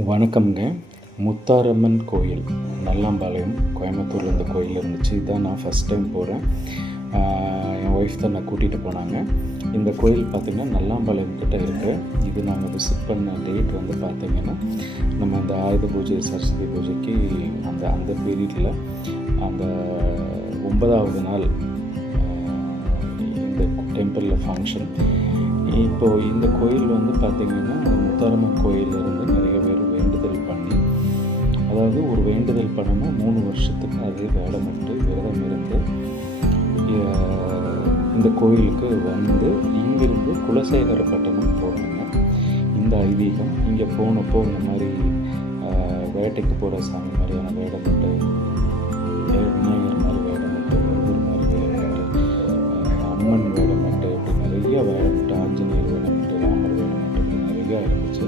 வணக்கம்ங்க. முத்தாரம்மன் கோயில் நல்லாம்பாளையம், கோயம்புத்தூரில் இந்த கோயில் இருந்துச்சு. இதுதான் நான் ஃபஸ்ட் டைம் போகிறேன். என் ஒய்ஃப் தான் நான் கூட்டிகிட்டு போனாங்க. இந்த கோயில் பார்த்திங்கன்னா நல்லாம்பாளையம் கிட்டே இருக்குது. இது நாங்கள் விசிட் பண்ண டேட் வந்து பார்த்திங்கன்னா நம்ம இந்த ஆயுத பூஜை, சரஸ்வதி பூஜைக்கு அந்த பீரியடில் அந்த 9வது நாள் இந்த டெம்பிளில் ஃபங்க்ஷன். இப்போது இந்த கோயில் வந்து பார்த்திங்கன்னா முத்தாரம்மன் கோயிலிருந்து நிறைய பேர் வேண்டுதல் பண்ணி, அதாவது ஒரு வேண்டுதல் பண்ணாமல் 3 வருஷத்துக்கு அதே வேடமிட்டு விரதம் இருந்து இந்த கோயிலுக்கு வந்து இங்கிருந்து குலசேகரப்பட்டினம் போகிறாங்க. இந்த ஐதீகம் இங்கே போனப்போ இந்த மாதிரி வேட்டைக்கு போகிற சாமி மாதிரியான வேடமிட்டு, விநாயகர் மாதிரி வேடமிட்டு, முருகர் மாதிரி வேடமிட்டு, அம்மன் வேடமிட்டு, இப்படி நிறைய வேடமிட்டு, ஆஞ்சநேயர் வேடமிட்டு, ராமர் வேடமிட்டு, இப்படி நிறையா இருந்துச்சு.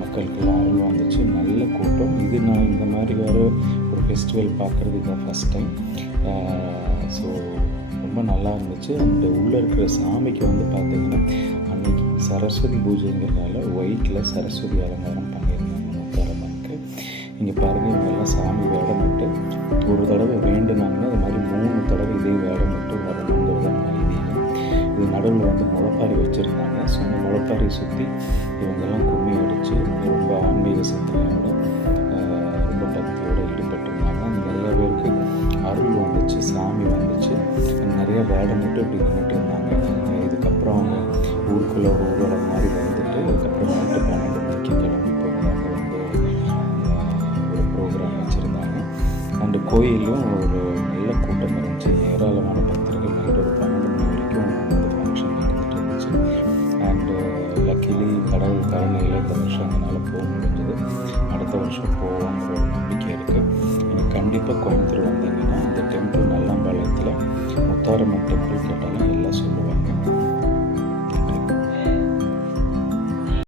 மக்களுக்கெல்லாம் அருள் வந்துச்சு. நல்ல கூட்டம். இது நான் இந்த மாதிரி வேறு ஒரு ஃபெஸ்டிவல் பார்க்குறது இதான் ஃபஸ்ட் டைம். ஸோ ரொம்ப நல்லா இருந்துச்சு. அந்த உள்ளே இருக்கிற சாமிக்கு வந்து பார்த்திங்கன்னா அன்றைக்கி சரஸ்வதி பூஜைங்கிறதுனால ஒயிட்டில் சரஸ்வதி அலங்காரம் பண்ணியிருந்தாங்க முத்தாரம்மனுக்கு. இங்கே பாருங்கள், இவங்கெல்லாம் சாமி வேடமிட்டு ஒரு தடவை வேண்டுனாங்க. அது மாதிரி 3 தடவை இதே வேடமிட்டு வரணுங்கிறது தான் ஐதீகம். இது நடுவில் வந்து முளைப்பாரி வச்சுருந்தாங்க. ஸோ அந்த முளைப்பாரியை சுற்றி இவங்கெல்லாம் கும்மி அடித்து ரொம்ப ஆன்மீக சிந்தனையோட ரொம்ப பக்தியோடு ஈடுபட்டிருந்தாங்க. நிறைய பேருக்கு அருள் வந்துச்சு, சாமி வந்துச்சு. நிறைய வேடமிட்டு இப்படி நின்றுட்டு இருந்தாங்க. இதுக்கப்புறம் அவங்க ஊருக்குள்ளே ஒரு ஊர்வலம் மாதிரி வந்துட்டு அதுக்கப்புறம் நைட்டு 12 மணிக்கு கிளம்பி போகிறாங்க. வந்து ஒரு ப்ரோக்ராம் வச்சுருந்தாங்க. அந்த கோயிலும் ஒரு நல்ல கூட்டம் இருந்துச்சு. ஏராளமான பக்தர்கள் நைட்டு ஒரு 12 மணி வரைக்கும் அந்த ஃபங்க்ஷன் நடந்துட்டு இருந்துச்சு. அண்டு லக்கிலி கடவுள் கருணையில் இந்த வருஷம் என்னால் போக முடிஞ்சது. அடுத்த வருஷம் போவோங்கிற ஒரு நம்பிக்கை இருக்குது. நீங்கள் கண்டிப்பாக கோயம்புத்தூர் வந்தீங்கன்னா இந்த டெம்பிள் நல்லாம்பாளையத்தில் முத்தாரம்மன் டெம்பிள் கேட்டாலும் எல்லாம் சொல்லுவாங்க.